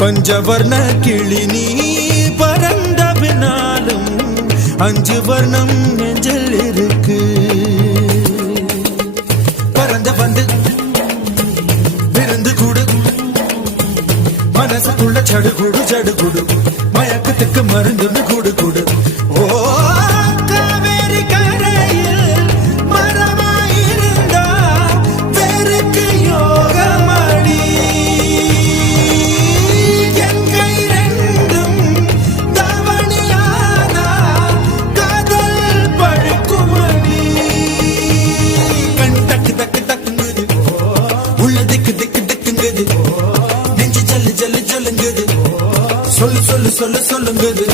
பஞ்சவர்ண கிளி நீ பறந்த பின்னாலும் 5 வர்ணம் நெஞ்சில் இருக்கு. பறந்து வந்து விருந்து கூடு மனசுக்குள்ள சடுகுடு சடுகுடு மயக்கத்துக்கு மருந்து கூடு கூடு. ஓ காவேரி கரையில் மரமாயிருந்தா வேருக்கு யோகமடி. என் கை ரெண்டும் தவணியானா காதல் பழுக்குமடி. கண் தக்கு தக்கு தக்குங்குது, உள்ள திக்கு திக்கு திக்குங்குது, நெஞ்சு ஜல்லு ஜல்லு ஜல்லுங்குது, சொல்லு சொல்லு சொல்லு சொல்லுங்குது.